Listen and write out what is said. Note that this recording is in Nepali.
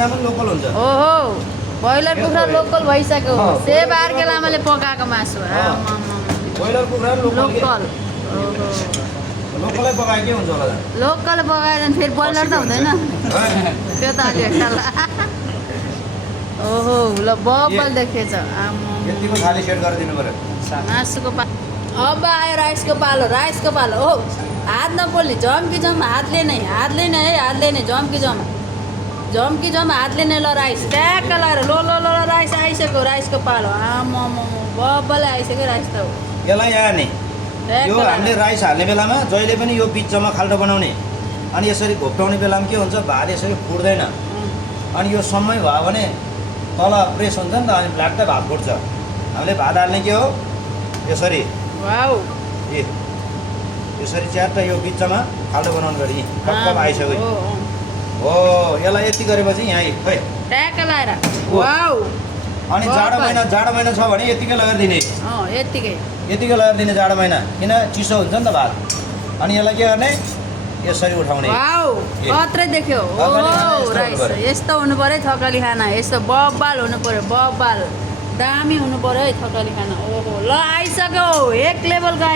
कुखुरा पनि लोकल हुन्छ ओहो ब्रोइलर कुखुरा लोकल भइसक्यो सेब आर्के लामाले पकाएको मासु ब्रोइलर कुखुरा लोकल लोकल ओहो लोकलै पकाए के हुन्छ होला लोकल पकाएर फेरि ब्रोइलर त हुँदैन त्यो त अलि हेर्ला ओहो ल बब्बल देखेछ यतिको थाली सेट गरेर दिनु पर्यो मासुको अब आयो राइसको पालो हो हात नपोल्ने जम्की जम हातले नै है हातले नै जम्की जम हातले नै ल राइस ट्याक्क लगाएर लो राइस आइसक्यो राइसको पालो आमामा बब्बलै आइसक्यो राइस त हो यसलाई यहाँ नि यो हामीले राइस हाल्ने बेलामा जहिले पनि यो बिचमा खाल्डो बनाउने अनि यसरी घोप्टाउने बेलामा के हुन्छ भात यसरी फुट्दैन अनि यो समय भयो भने तल प्रेस हुन्छ नि त अनि फ्ल्याट्टै भात फुट्छ हामीले भात हाल्ने के हो यसरी वाउ यसरी च्याट्ट यो बिचमा खाल्डो बनाउनु गरी टक्क आइसक्यो हो यसलाई यति गरेपछि यहाँ खै ट्याक्क लगाएर वाउ अनि जाडो महिना छ भने यतिकै लगाएर दिने यतिकै लगाएर दिने जाडो महिना किन चिसो हुन्छ नि त भात अनि यसलाई के गर्ने यसरी उठाउने वाउ कत्रै देख्यो ओहो राइस यस्तो हुनु पर्यो थकाली खाना यस्तो बब्बाल हुनु पर्यो बब्बाल दामी हुनु पर्यो है थकाली खाना ओहो ल आइसक्यो एक लेभलको